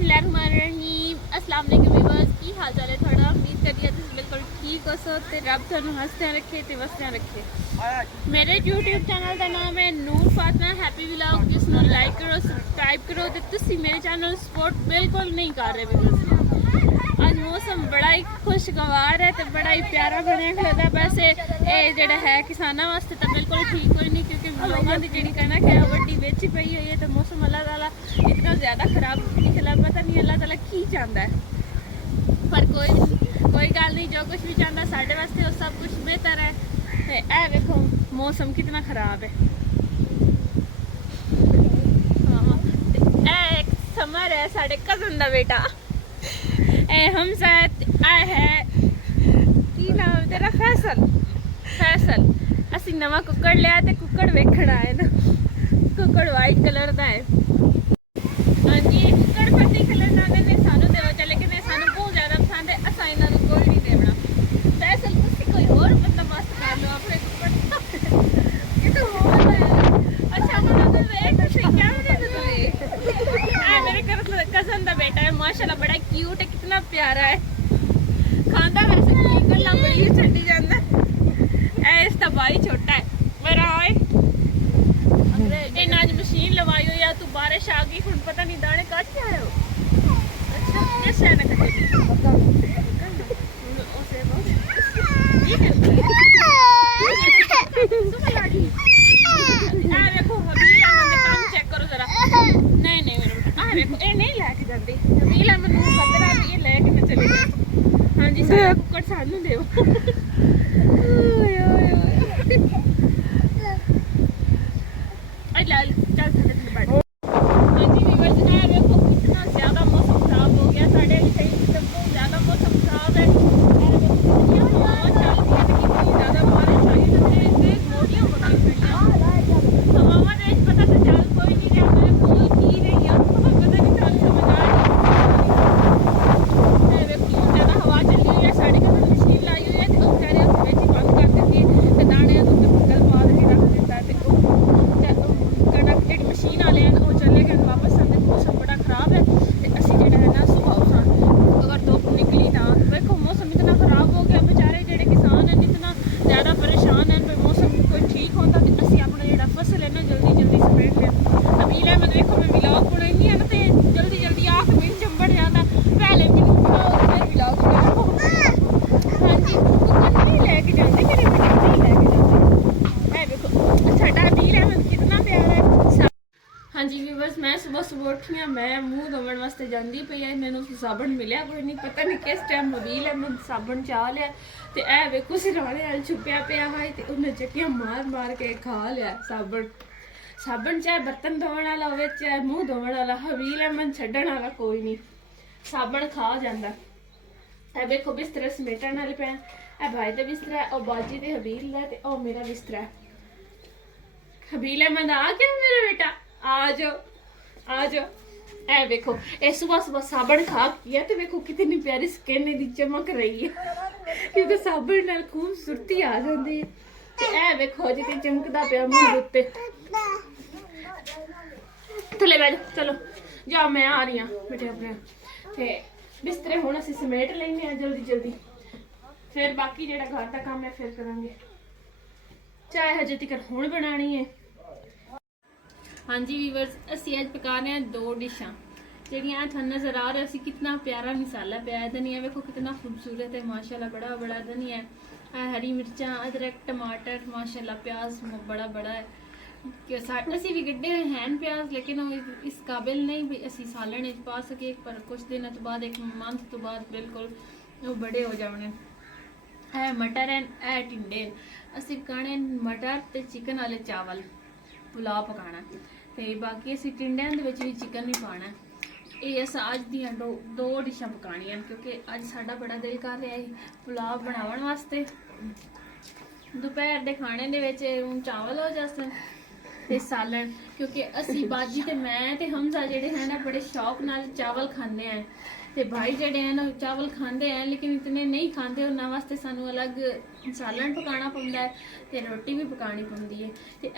बिस्मिल्लाहिर्रहमानिर्रहीम अस्सलाम वालेकुम व्यूअर्स की हाल चाल है थोड़ा उम्मीद करिए तुम बिल्कुल ठीक हो सो ते रब तुहानू हंसते रखे ते वसते रखे। मेरे YouTube चैनल का नाम है नूर फातिमा हैप्पी व्लॉग जिसनू लाइक करो सब्सक्राइब करो ते तुसी मेरे चैनल सपोर्ट बिल्कुल नहीं कर रहे व्यूअर्स। आज मौसम बड़ा ही खुशगवार है तो बड़ा ही प्यारा बनया खड़ा। वैसे ये जोड़ा है किसानों वास्ते तो बिल्कुल ठीक कोई नहीं क्योंकि लोगों की जी कणक है वड्डी बेची पई हुई है तो मौसम अल्लाह ताला इतना ज़्यादा खराब निकला पता नहीं अल्लाह ताला की चाहता है। पर कोई गल नहीं, जो कुछ भी चाहता साढ़े वास्ते वो सब कुछ बेहतर है। तो ए देखो मौसम कितना खराब है। हाँ ए समर है साढ़े कजन का बेटा हम आए है की नाम तेरा फैसल असी नवा कुकड़ लिया ते कुकड़ वेखण आए ना। कुकड़ वाइट कलर का है। हाँ जी कुकड़ फटी कलर का ने सानू देवा चले लेकिन सानू बहुत ज्यादा पसंद है। असा इन्हां नूं कोई नहीं देवना। फैसल तुसी कोई और बंदोबस्त कर लो अपने कुकड़ ये तो हो है। अच्छा हुण अगर वेख तुसी क्या दे तुसी आ मेरे कजन का बेटा है माशाल्लाह बड़ा क्यूट है कितना प्यारा है। खांदा वैसे ठीक गल्लां बड़ी छड्डी जांदा है। इसका भाई छोटा है मेरा आए आज मशीन लवाई हो या तू बारिश आ गई हुण पता नहीं दाने काट के आए हो। अच्छा किस शय ने कटे देखो हबील अहमद काम चेक करो जरा। नहीं नहीं मेरे बेटा आ देखो ये नहीं लेके जाती हबील अहमद नूं खतरा भी ये लेके ना चले जाए। हाँ जी सारा कुकड़ सानू देओ। हाँ जी व्यूअर्स मैं सुबह सुबह उठी हाँ मैं मूँह धोवन वास्ते जाती पई है। मैनू साबन मिलया कोई नहीं पता नहीं किस टाइम हबील है मैं साबन चाह लिया तो ए वेखो सिराने वाल छुपया पिया है तो उन्हें चट्टियां मार मार के खा लिया साबन चाहे बर्तन धोवन वाला हो चाहे मूँह धोवन वाला हबील है मन छड्डण वाला कोई नहीं साबन खा जाता है। वेखो बिस्तरा समेटण वाले पे ए भाई का बिस्तरा है और बाजी ते हबील है ते मेरा बिस्तरा है। हबील है मन आ गया मेरा बेटा आ जाओ ए देखो ए सुबह सुबह साबन खा किया तो देखो कितनी प्यारी स्किन दी चमक रही है क्योंकि साबन नाल खूबसूरती आ जाती है। ए देखो जितनी चमकदा पिया मुंह उत्ते थले बैठ चलो जाओ मैं आ रही हूँ बेटे अपने ते बिस्तरे हुण असीं समेट लेंगे हैं जल्दी जल्दी फिर बाकी जेड़ा घर का काम है फिर करांगे। चाय हजे तक हुण बनानी है। हाँ जी व्यूअर्स असी अज पका रहे हैं दो डिशां जड़ियाँ थानू नजर आ रहा कितना प्यारा मसाला पिया है। धनिया देखो कितना खूबसूरत है माशाल्लाह बड़ा बड़ा धनिया है हरी मिर्चा अदरक टमाटर माशाल्लाह प्याज बड़ा बड़ा है कि असी भी गड्ढे हैं प्याज लेकिन इस काबिल नहीं भी असी सालन पा सके पर कुछ दिनों तो बाद एक मंथ तो बाद बिल्कुल वो बड़े हो जाने। है मटर है टिंडे असी पकाने मटर ते चिकन वाले चावल पुलाव पकाना ते बाकी असी टिंडियां दे विच भी चिकन भी पाना। ये अस अज दियां दो डिशां पकानियां क्योंकि अज साडा बड़ा दिल कर रहा है पुलाव बनावन वास्ते। दोपहर दे खाने दे विच चावल हो जासन ते सालन क्योंकि असी बाजी ते मैं ते हमजा जेडे हैं ना बड़े शौक नाल चावल खाने हैं ते भाई जेडे हैं ना चावल खाते हैं लेकिन इतने नहीं खाते उन्होंने वास्ते सानू अलग सालन पकाना पौंदा है ते रोटी भी पकानी पौंदी है। ते